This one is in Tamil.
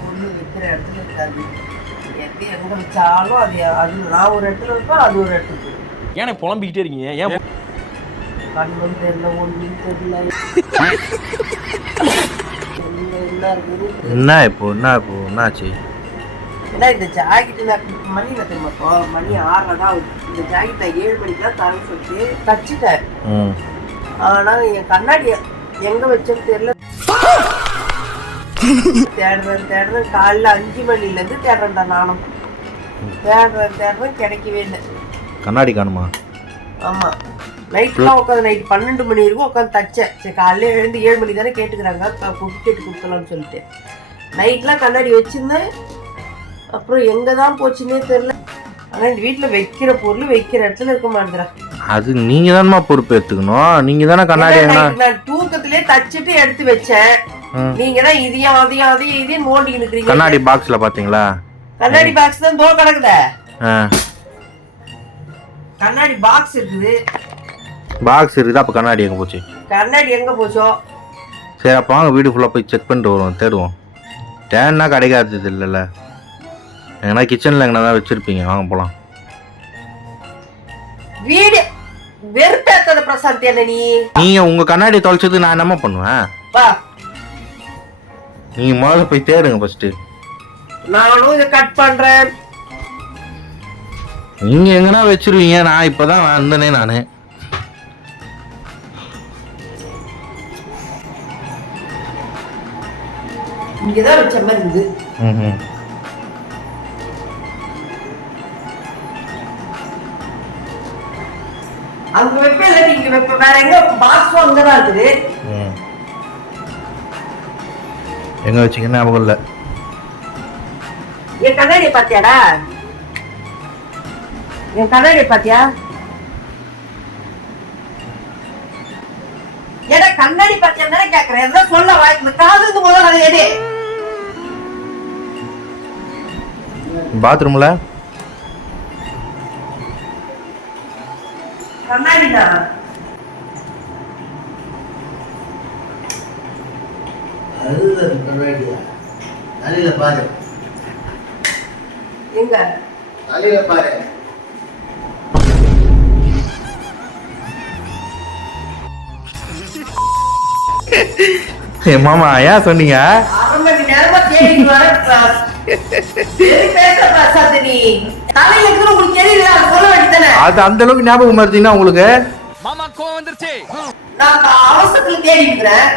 பொருள் வைக்கிற இடத்துல இருக்காது. எங்க வச்சாலும் அது நான் ஒரு இடத்துல இருப்பேன், அது ஒரு இடத்துக்கு. ஏன் புலம்பிக்கிட்டே இருக்கீங்க? ஏன் கண்ணும் தெரியல, ஒன்றும் தெரியல. என்ன இப்போ என்னாச்சு? ஏன்னா இந்த ஜாக்கெட்டு நான் மணி நான் தெரியுமா, மணி 6 தான் ஆகுது. இந்த ஜாக்கெட் நான் 7 மணிக்கு தான் தரேன்னு சொல்லிட்டு தச்சுட்டேன். ஆனால் என் கண்ணாடி எங்க வச்சேன்னு தெரியல. தேடுறேன் காலைல 5 மணிலேருந்து தேடுறேன்டா. நானும் தேடுறேன் கிடைக்கவே இல்லை. கண்ணாடி காணுமா? ஆமா, நைட்லாம் உட்காந்து நைட் 12 மணி வரைக்கும் உட்காந்து தச்சேன். சரி, காலையில எழுந்து 7 மணி தானே கேட்டுக்கிறாங்க, கேட்டு கொடுக்கலாம்னு சொல்லிட்டு நைட்லாம் கண்ணாடி வச்சிருந்தேன். அப்புறம் எங்க தான் போச்சுன்னே தெரியல. ஆனா இந்த வீட்டுல வைக்கிற பொருள் வைக்கிற இடத்துல இருக்க மாட்டேங்கிறா. அது நீங்க தானே பொறுப்பு எடுத்துக்கணும். நீங்க தானே கண்ணாடி நான் தூக்கத்திலே தச்சுட்டு எடுத்து வச்சேன். நீங்க தான் இதையும் நோண்டிட்டு இருக்கீங்க. கண்ணாடி பாக்ஸ்ல பாத்தீங்களா? கண்ணாடி பாக்ஸ் தான் தோ கிடக்குதே. கண்ணாடி பாக்ஸ் இருக்குது. பாக்ஸ் இருக்குது. அப்ப கண்ணாடி எங்க போச்சு? கண்ணாடி எங்க போச்சோ? சரி, அப்ப வாங்க வீடு ஃபுல்லா போய் செக் பண்ணிட்டு வருவோம், தேடுவோம். தேன்னா கிடைக்காது இல்லைல்ல. எங்கன்னா கிச்சன்ல எங்கன்னா தான் வச்சிருப்பீங்க. வாங்க போலாம். வீடு வெறுப்பேத்தாத பிரசாந்த். என்ன நீங்க உங்க கண்ணாடி தொலைச்சது நான் என்னமா பண்ணுவேன்? நீங்க முதல்ல போய் தேடுங்க ஃபர்ஸ்ட். நானும் இதை கட் பண்றேன். நீங்க எங்கன்னா வச்சிருவீங்க. நான் இப்பதான் வந்தனே நானு. இங்கதான் வச்ச மாதிரி இருந்து. அங்க வைப்ப இல்ல நீங்க வைப்ப. வேற எங்க பாக்ஸும் அங்கதான் இருக்குது. எங்க வச்சீங்க ஞாபகம் இல்ல. என் கண்ணாடியை பாத்தியாடா? என் கண்ணாடியை பாத்தியா? ஏடா கண்ணாடி பாத்தியா தானே கேக்குறேன். எதாவது சொல்ல வாய்ப்பு காதுக்கு முதல்ல எடு. பாத்ரூம்ல கண்ணாடிடா. அதுதான் கண்ணாடியா? தலையில பாரு. எங்க தலையில பாரு. மாமா ஏன் சொன்னீங்க? 1/2 மணி நேரமா தேடி வர கிளாஸ். பேச பிரசாத் நீ தலையில இருக்கிற உங்களுக்கு தெரியல. சொல்ல வேண்டியதானே? அது அந்த அளவுக்கு ஞாபகம் மறந்தீங்கன்னா உங்களுக்கு? மாமா கோவம் வந்துருச்சு. நான் அவசரத்துல தேடி இருக்கிறேன்.